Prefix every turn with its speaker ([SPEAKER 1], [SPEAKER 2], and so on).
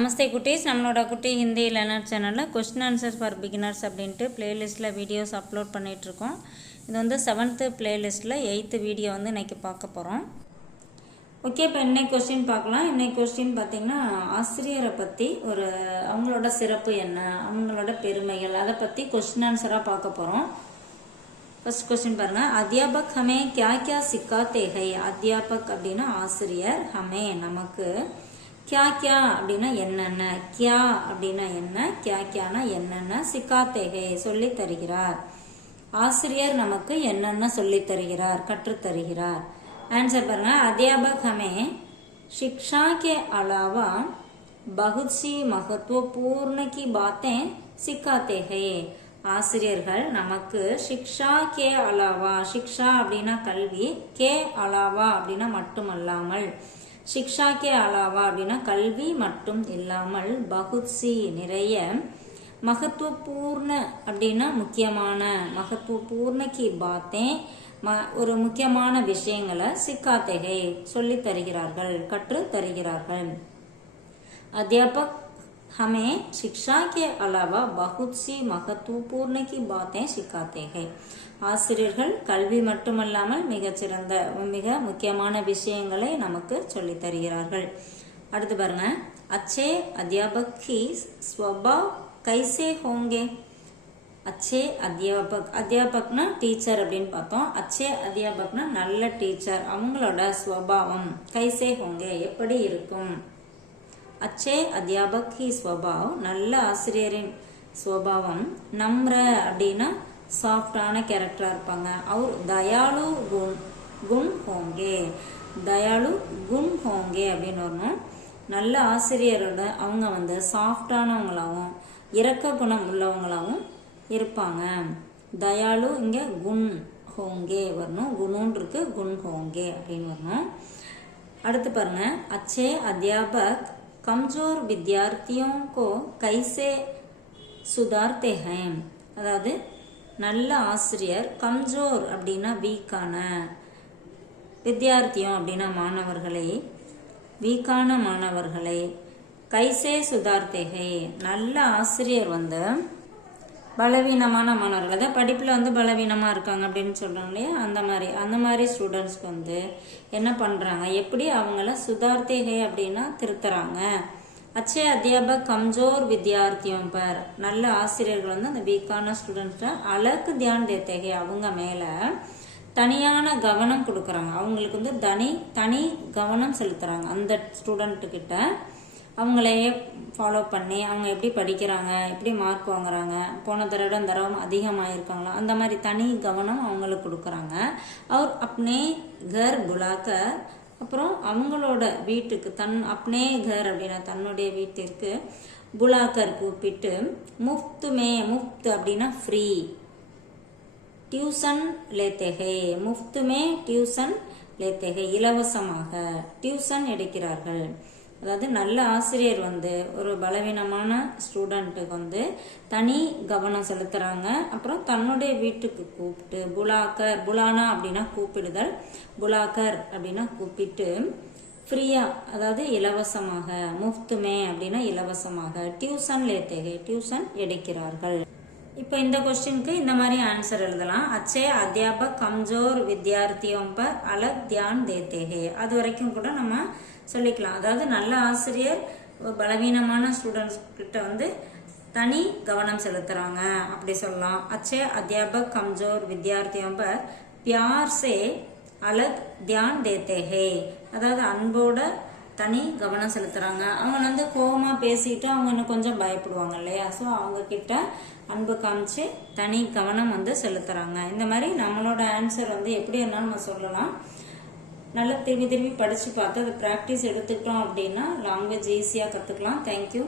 [SPEAKER 1] நமஸ்தே குட்டீஸ். நம்மளோட குட்டி ஹிந்தி லேனர் சேனலில் கொஸ்டின் ஆன்சர் ஃபார் பிகினர்ஸ் அப்படின்ட்டு பிளேலிஸ்ட்டில் வீடியோஸ் அப்லோட் பண்ணிகிட்ருக்கோம் இது வந்து செவன்த்து பிளேலிஸ்ட்டில் எயித்து வீடியோ வந்து இன்றைக்கி பார்க்க போகிறோம் ஓகே இப்போ இன்னைக்கு கொஸ்டின் பார்க்கலாம்? இன்னைக்கு கொஸ்டின் பார்த்தீங்கன்னா ஆசிரியரை பற்றி ஒரு அவங்களோட சிறப்பு என்ன? அவங்களோட பெருமைகள் அதை பற்றி கொஸ்டின் ஆன்சராக பார்க்க போகிறோம் ஃபர்ஸ்ட் கொஸ்டின் பாருங்கள் அத்தியாபக் ஹமே கியா கியா சிக்கா தேகை? அத்தியாபக் அப்படின்னா ஆசிரியர் ஹமே நமக்கு. கியா கியா அப்படின்னா என்னென்ன கியா அப்படின்னா என்ன கியா கியானா என்னென்ன சிக்காத்தே ஹை சொல்லி தருகிறார் ஆசிரியர் நமக்கு என்னென்ன சொல்லி தருகிறார் கற்றுத் தருகிறார் आंसर பாருங்க अध्यापक हमें शिक्षा के अलावा बहुत सी महत्वपूर्ण की बातें सिखाते हैं ஆசிரியர்கள் நமக்கு சிக்ஷா கே அலாவா சிக்ஷா அப்படின்னா கல்வி கே அலாவா அப்படின்னா மட்டுமல்லாமல் சிக்ஷாக்கே அலாவா அப்படின்னா கல்வி மட்டும் இல்லாமல் பகுத்சி நிறைய மகத்துவபூர்ண அப்படின்னா முக்கியமான மகத்துவபூர்ண கி பாத்தே ம ஒரு முக்கியமான விஷயங்களை சிக்காத்தகை சொல்லி தருகிறார்கள் கற்று தருகிறார்கள். அத்தியாபக் हमें शिक्षा के अलावा बहुत सी महत्वपूर्ण की बातें सिखाते हैं ஆசிரியர்கள் கல்வி மட்டுமல்லாமல் மிகச்சிறந்த மிக முக்கியமான விஷயங்களை நமக்கு சொல்லித் தருகிறார்கள் அடுத்து பாருங்க அச்சே அத்தியாபக் கி ஸ்வபாவ் கைசே ஹோங்கே அச்சே அத்தியாபக் அத்தியாபக்னா டீச்சர் அப்படின்னு பார்த்தோம் அச்சே அத்தியாபக்னா நல்ல டீச்சர் அவங்களோட ஸ்வபாவம் கைசே ஹோங்கே எப்படி இருக்கும் அச்சே அத்தியாபக் ஹி ஸ்வபாவ் நல்ல ஆசிரியரின் ஸ்வபாவம். நம்ர அப்படின்னா சாஃப்டான கேரக்டராக இருப்பாங்க. அவர் தயாலு குண் குண் ஹோங்கே. தயாலு குண் ஹோங்கே அப்படின்னு வரணும். நல்ல ஆசிரியரோட அவங்க வந்து சாஃப்டானவங்களாகவும் இறக்க குணம் உள்ளவங்களாகவும் இருப்பாங்க. தயாலு இங்கே குண் ஹோங்கே வரணும். குணுன் இருக்கு குண் ஹோங்கே அப்படின்னு வரணும். அடுத்து பாருங்க. அச்சே அத்தியாபக் कमजोर विद्यार्थियों को कैसे सुधारते हैं அதாவது நல்ல ஆசிரியர் கம்ஜோர் அப்படின்னா வீக்கான வித்தியார்த்தியம் அப்படின்னா மாணவர்களை வீக்கான மாணவர்களை கைசே சுதார்த்தேகை நல்ல ஆசிரியர் வந்து பலவீனமான மாணவர்கள். அதாவது படிப்பில் வந்து பலவீனமாக இருக்காங்க அப்படின்னு சொல்கிறாங்க இல்லையா? அந்த மாதிரி. அந்த மாதிரி ஸ்டூடெண்ட்ஸ்க்கு வந்து என்ன பண்ணுறாங்க எப்படி அவங்கள சுதார்த்தேகை அப்படின்னா திருத்துறாங்க. அச்சே அத்தியாபக் கம்ஜோர் வித்யார்த்தியம் பர். நல்ல ஆசிரியர்கள் வந்து அந்த வீக்கான ஸ்டூடெண்ட்ஸை அழகு தியான் தேத்தேகை அவங்க மேலே தனியான கவனம் கொடுக்குறாங்க. அவங்களுக்கு வந்து தனி தனி கவனம் செலுத்துகிறாங்க அந்த ஸ்டூடெண்ட்டுக்கிட்ட அவங்களையே ஃபாலோ பண்ணி அவங்க எப்படி படிக்கிறாங்க எப்படி மார்க் வாங்குறாங்க போன தடவை தடவை அதிகமாக இருக்காங்களோ அந்த மாதிரி தனி கவனம் அவங்களுக்கு கொடுக்குறாங்க. அவர் அப்னே கர் புலாக்கர் அப்புறம் அவங்களோட வீட்டுக்கு தன் அப்னே கர் அப்படின்னா தன்னுடைய வீட்டிற்கு புலாக்கர் கூப்பிட்டு முஃப்துமே முஃப்த் அப்படின்னா ஃப்ரீ டியூசன் லேத்தேகை முஃப்துமே டியூசன் லேத்தேகை இலவசமாக டியூசன் எடுக்கிறார்கள். அதாவது நல்ல ஆசிரியர் வந்து ஒரு பலவீனமான ஸ்டூடெண்ட்டுக்கு வந்து தனி கவனம் செலுத்துகிறாங்க அப்புறம் தன்னுடைய வீட்டுக்கு கூப்பிட்டு புலாக்கர் புலானா அப்படின்னா கூப்பிடுதல் புலாக்கர் அப்படின்னா கூப்பிட்டு ஃப்ரீயாக அதாவது இலவசமாக முஃப்துமே அப்படின்னா இலவசமாக டியூஷன் லேத்தேகை டியூஷன் எடுக்கிறார்கள். இப்போ இந்த கொஸ்டினுக்கு இந்த மாதிரி ஆன்சர் எழுதலாம். அச்சே அத்தியாபக் கம்ஜோர் வித்யார்த்தியோம் பர் அலக் தியான் தேத்தேகே அது வரைக்கும் கூட நம்ம சொல்லிக்கலாம். அதாவது நல்ல ஆசிரியர் பலவீனமான ஸ்டூடெண்ட்ஸ் கிட்ட வந்து தனி கவனம் செலுத்துறாங்க. அப்படி சொல்லலாம். அச்சே அத்தியாபக் கம்ஜோர் வித்யார்த்தியோம் பர் பியார் சே அலக் தியான் தேத்தேகே அதாவது அன்போட தனி கவனம் செலுத்துகிறாங்க அவங்க வந்து கோபமாக பேசிட்டு அவங்க இன்னும் கொஞ்சம் பயப்படுவாங்க இல்லையா? ஸோ அவங்கக்கிட்ட அன்பு காமிச்சு தனி கவனம் வந்து செலுத்துகிறாங்க இந்த மாதிரி நம்மளோட ஆன்சர் வந்து எப்படி இருந்தாலும் நம்ம சொல்லலாம். நல்லா திரும்பி திரும்பி படித்து பார்த்து அதை ப்ராக்டிஸ் எடுத்துக்கிட்டோம் அப்படின்னா லாங்குவேஜ் ஈஸியாக கற்றுக்கலாம் தேங்க்யூ